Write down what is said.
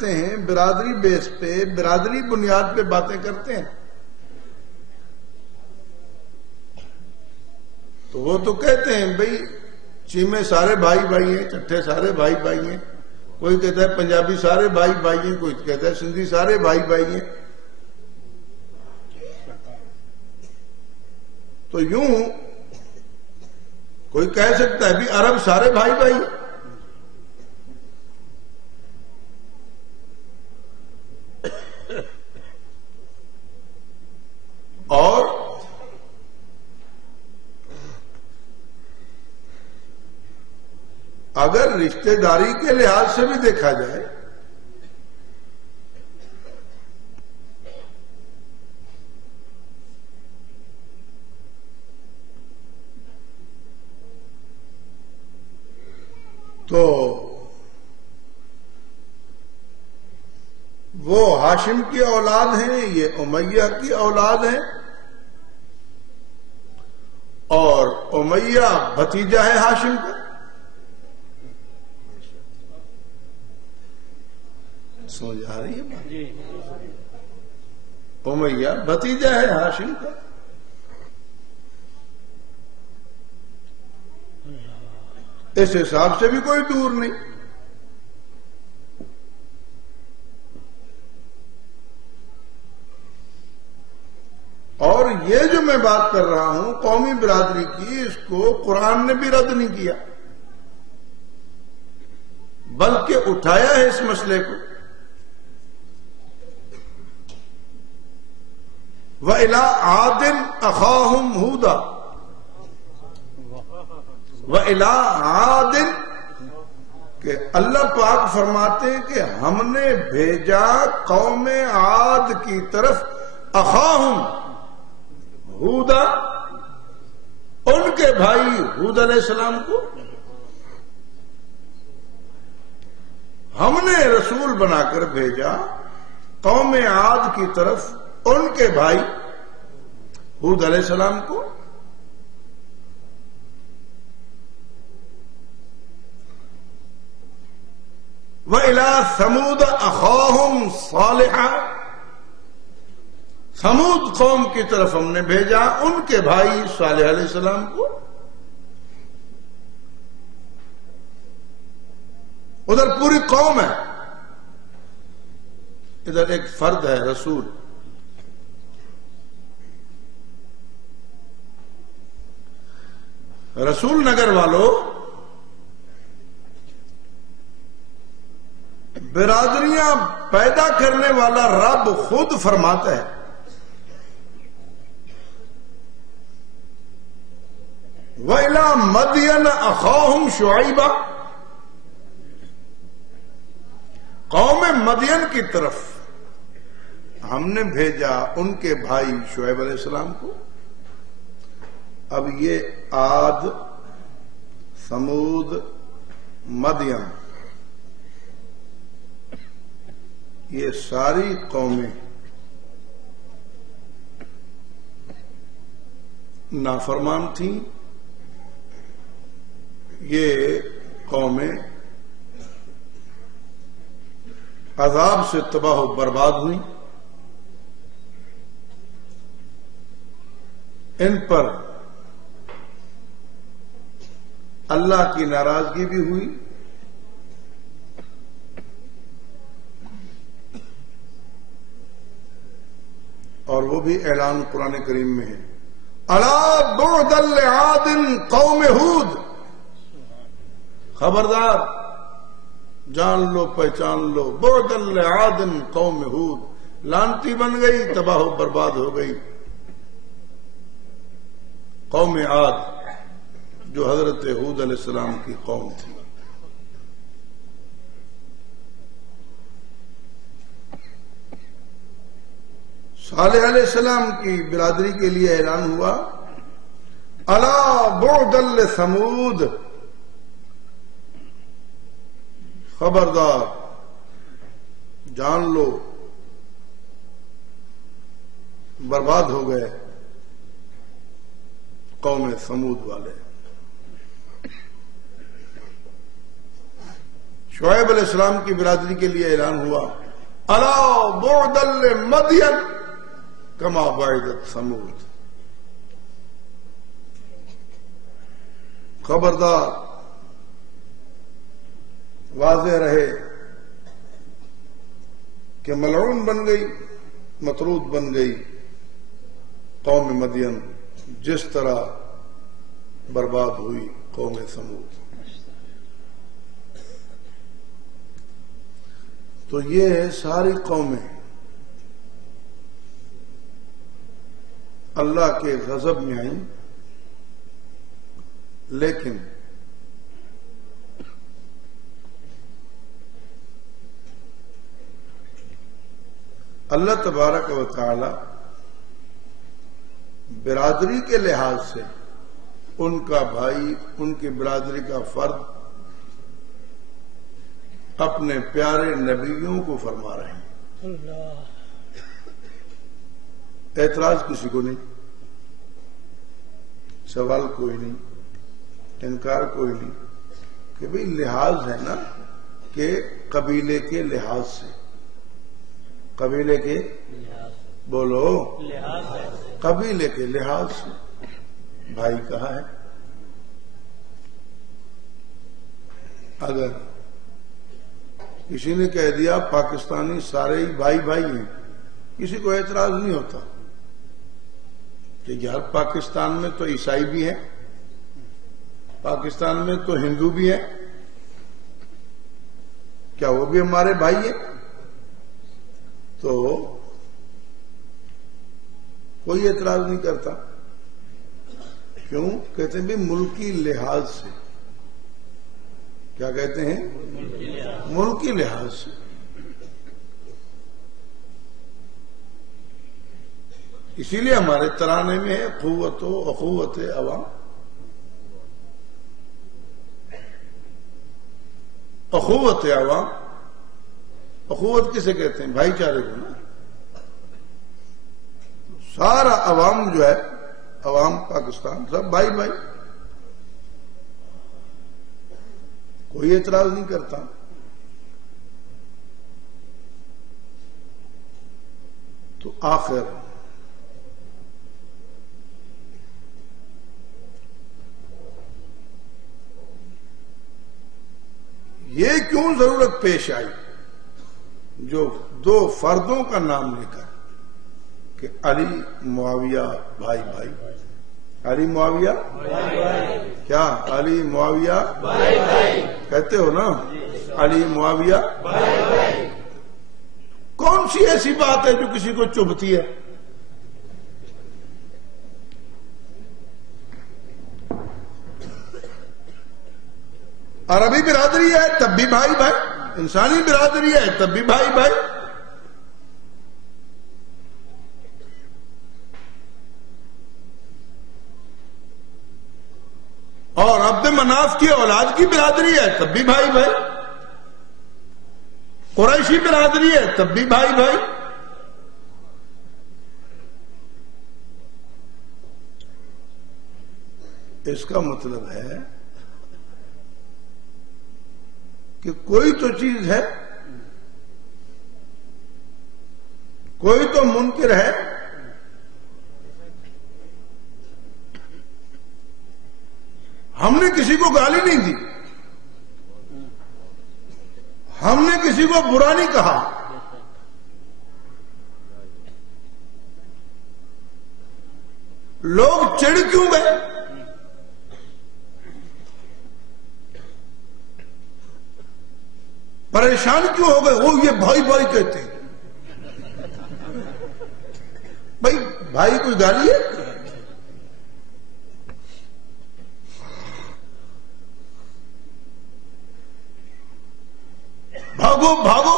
کرتے ہیں برادری بیس پہ، برادری بنیاد پہ باتیں کرتے ہیں، تو وہ تو کہتے ہیں بھئی چیمے سارے بھائی بھائی ہیں، چٹھے سارے بھائی بھائی ہیں، کوئی کہتا ہے پنجابی سارے بھائی بھائی ہیں، کوئی کہتا ہے سندھی سارے بھائی بھائی ہیں. تو یوں کوئی کہہ سکتا ہے بھی عرب سارے بھائی بھائی ہیں. اور اگر رشتہ داری کے لحاظ سے بھی دیکھا جائے تو وہ ہاشم کی اولاد ہیں، یہ امیہ کی اولاد ہیں، اور امیہ بھتیجا ہے ہاشم کا. سمجھ آ رہی ہے بات؟ امیہ بھتیجا ہے ہاشم کا. اس حساب سے بھی کوئی دور نہیں. اور یہ جو میں بات کر رہا ہوں قومی برادری کی، اس کو قرآن نے بھی رد نہیں کیا، بلکہ اٹھایا ہے اس مسئلے کو. وَإِلَىٰ عَادٍ أَخَاهُمْ هُودًا، وَإِلَىٰ عَادٍ، کہ اللہ پاک فرماتے ہیں کہ ہم نے بھیجا قوم عاد کی طرف اخاہم ہودا، ان کے بھائی ہود علیہ السلام کو ہم نے رسول بنا کر بھیجا قوم عاد کی طرف ان کے بھائی ہود علیہ السلام کو. وَإِلَىٰ ثَمُودَ أَخَاهُمْ صَالِحًا، ثمود قوم کی طرف ہم نے بھیجا ان کے بھائی صالح علیہ السلام کو. ادھر پوری قوم ہے، ادھر ایک فرد ہے رسول. رسول نگر والوں، برادریاں پیدا کرنے والا رب خود فرماتا ہے وَإِلَىٰ مَدْيَنَ أَخَاهُمْ شُعَيْبًا، قوم مدین کی طرف ہم نے بھیجا ان کے بھائی شعیب علیہ السلام کو. اب یہ عاد، ثمود، مدین، یہ ساری قومیں نافرمان تھیں. یہ قومیں عذاب سے تباہ و برباد ہوئی. ان پر اللہ کی ناراضگی بھی ہوئی، اور وہ بھی اعلان قرآن کریم میں ہے الا بعدا لعاد قوم ہود، خبردار جان لو پہچان لو، بعدا لعاد قوم ہود، لانتی بن گئی، تباہ و برباد ہو گئی قوم عاد جو حضرت ہود علیہ السلام کی قوم تھی. صالح علیہ السلام کی برادری کے لیے اعلان ہوا الا بعدا لثمود، خبردار جان لو برباد ہو گئے قوم ثمود والے. شعیب علیہ السلام کی برادری کے لیے اعلان ہوا، الا بعدا لمدین کما بعدت ثمود، خبردار واضح رہے کہ ملعون بن گئی، مطرود بن گئی قوم مدین جس طرح برباد ہوئی قوم ثمود۔ تو یہ ساری قومیں اللہ کے غضب میں آئیں، لیکن اللہ تبارک و تعالی برادری کے لحاظ سے ان کا بھائی، ان کی برادری کا فرد اپنے پیارے نبیوں کو فرما رہے ہیں۔ اعتراض کسی کو نہیں، سوال کوئی نہیں، انکار کوئی نہیں، کہ بھئی لحاظ ہے نا کہ قبیلے کے لحاظ سے، قبیلے کے بولو، قبیلے کے لحاظ سے بھائی کہا ہے۔ اگر کسی نے کہہ دیا پاکستانی سارے ہی بھائی بھائی ہیں، کسی کو اعتراض نہیں ہوتا کہ یار پاکستان میں تو عیسائی بھی ہیں، پاکستان میں تو ہندو بھی ہیں، کیا وہ بھی ہمارے بھائی ہیں؟ تو کوئی اعتراض نہیں کرتا۔ کیوں؟ کہتے ہیں بھی ملکی لحاظ سے۔ کیا کہتے ہیں؟ ملکی لحاظ سے۔ اسی لیے ہمارے ترانے میں ہے قوت و اخوت عوام۔ اخوت عوام، اخوت کسے کہتے ہیں؟ بھائی چارے کو نا۔ سارا عوام جو ہے، عوام پاکستان سب بھائی بھائی، کوئی اعتراض نہیں کرتا۔ تو آخر یہ کیوں ضرورت پیش آئی جو دو فردوں کا نام لے کر کہ علی معاویہ بھائی بھائی، علی معاویہ کیا؟ علی معاویہ کہتے ہو نا، علی معاویہ۔ کون سی ایسی بات ہے جو کسی کو چبھتی ہے؟ عربی برادری ہے تب بھی بھائی بھائی، انسانی برادری ہے تب بھی بھائی بھائی۔ اور عبد مناف کی اولاد کی برادری ہے تب بھی بھائی بھائی، قریشی برادری ہے تب بھی بھائی بھائی۔ اس کا مطلب ہے کہ کوئی تو چیز ہے، کوئی تو منکر ہے، ہم نے کسی کو گالی نہیں دی، ہم نے کسی کو برا نہیں کہا، لوگ چڑھ کیوں گئے؟ پریشان کیوں ہو گئے؟ وہ یہ بھائی بھائی کہتے ہیں۔ بھائی بھائی کوئی گالی ہے؟ بھاگو بھاگو